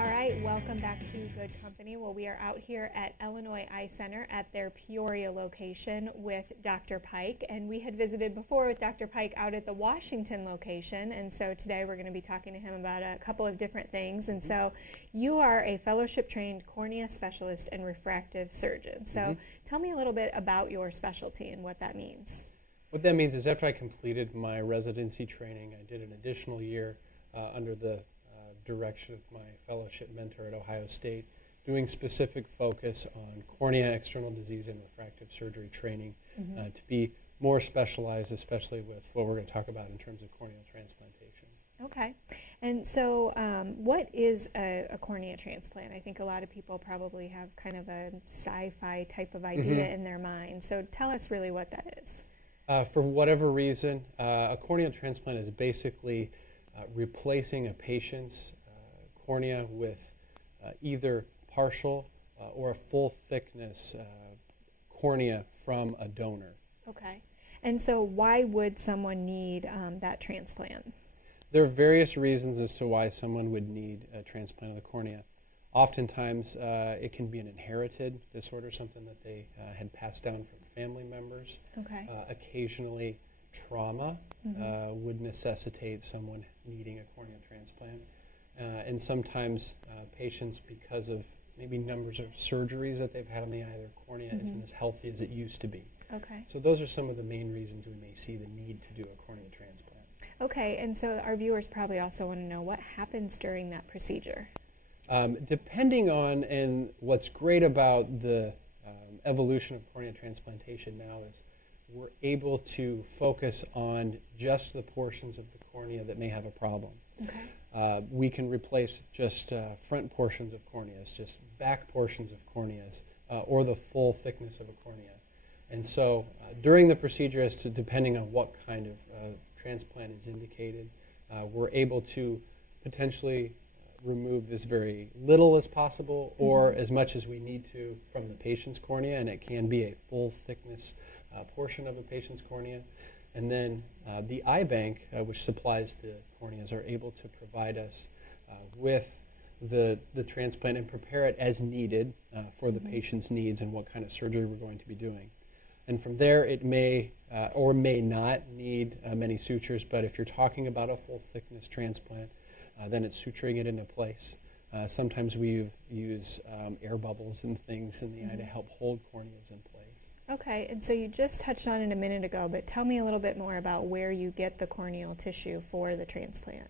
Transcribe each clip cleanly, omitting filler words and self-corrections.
All right, welcome back to Good Company. Well, we are out here at Illinois Eye Center at their Peoria location with Dr. Pike, and we had visited before with Dr. Pike out at the Washington location, and so today we're going to be talking to him about a couple of different things. And so you are a fellowship-trained cornea specialist and refractive surgeon. So tell me a little bit about your specialty and what that means. What that means is after I completed my residency training, I did an additional year under the direction of my fellowship mentor at Ohio State, doing specific focus on cornea, external disease, and refractive surgery training to be more specialized, especially with what we're going to talk about in terms of corneal transplantation. Okay. And so what is a cornea transplant? I think a lot of people probably have kind of a sci-fi type of idea in their mind. So tell us really what that is. For whatever reason, a corneal transplant is basically replacing a patient's cornea with either partial or a full thickness cornea from a donor. Okay. And so why would someone need that transplant? There are various reasons as to why someone would need a transplant of the cornea. Oftentimes it can be an inherited disorder, something that they had passed down from family members. Okay. Occasionally trauma would necessitate someone needing a corneal transplant. And sometimes patients, because of maybe numbers of surgeries that they've had on the eye, their cornea isn't as healthy as it used to be. Okay. So those are some of the main reasons we may see the need to do a corneal transplant. Okay, and so our viewers probably also want to know what happens during that procedure. Depending on, and what's great about the evolution of corneal transplantation now is we're able to focus on just the portions of the cornea that may have a problem. Okay. We can replace just front portions of corneas, just back portions of corneas, or the full thickness of a cornea. And so during the procedure, as to depending on what kind of transplant is indicated, we're able to potentially remove as very little as possible or as much as we need to from the patient's cornea, and it can be a full thickness portion of a patient's cornea. And then the eye bank, which supplies the corneas, are able to provide us with the transplant and prepare it as needed for the patient's needs and what kind of surgery we're going to be doing. And from there, it may or may not need many sutures, but if you're talking about a full thickness transplant, then it's suturing it into place. Sometimes we use air bubbles and things in the eye to help hold corneas in place. Okay, and so you just touched on it a minute ago, but tell me a little bit more about where you get the corneal tissue for the transplant.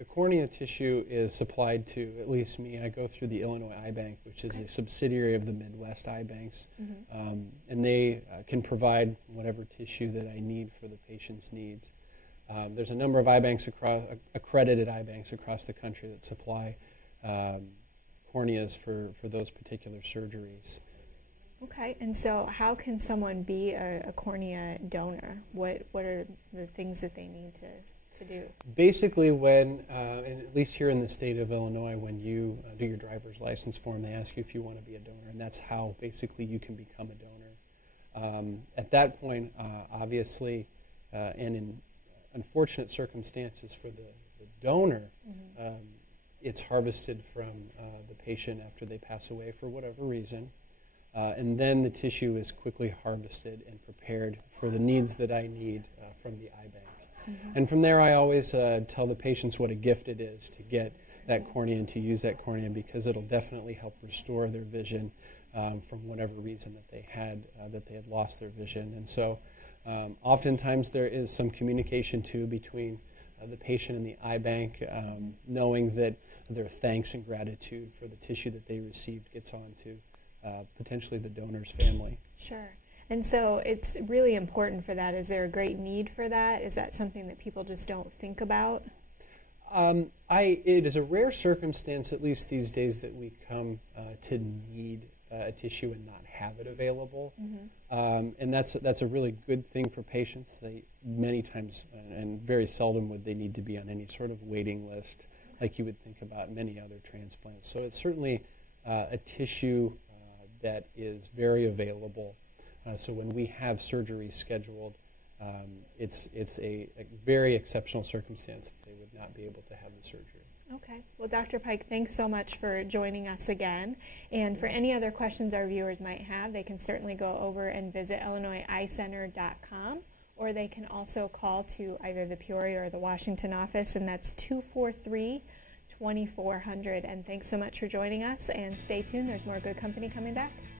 The cornea tissue is supplied to, at least me, I go through the Illinois Eye Bank, which is a subsidiary of the Midwest Eye Banks, and they can provide whatever tissue that I need for the patient's needs. There's a number of eye banks accredited eye banks across the country that supply corneas for those particular surgeries. Okay, and so how can someone be a cornea donor? What are the things that they need to do? Basically, when, and at least here in the state of Illinois, when you do your driver's license form, they ask you if you want to be a donor, and that's how basically you can become a donor. At that point, obviously, and in unfortunate circumstances for the donor, it's harvested from the patient after they pass away for whatever reason. And then the tissue is quickly harvested and prepared for the needs that I need from the eye bank. And from there, I always tell the patients what a gift it is to get that cornea and to use that cornea, because it'll definitely help restore their vision from whatever reason that they had lost their vision. And so oftentimes there is some communication, too, between the patient and the eye bank, knowing that their thanks and gratitude for the tissue that they received gets on to potentially the donor's family. Sure. And so it's really important for that. Is there a great need for that? Is that something that people just don't think about? It is a rare circumstance, at least these days, that we come to need a tissue and not have it available. And that's a really good thing for patients. They many times and very seldom would they need to be on any sort of waiting list like you would think about many other transplants. So it's certainly a tissue that is very available. So when we have surgery scheduled, it's a very exceptional circumstance that they would not be able to have the surgery. Okay. Well, Dr. Pike, thanks so much for joining us again. And for any other questions our viewers might have, they can certainly go over and visit illinoiseyecenter.com, or they can also call to either the Peoria or the Washington office, and that's 243-2400. And thanks so much for joining us, and stay tuned. There's more good company coming back.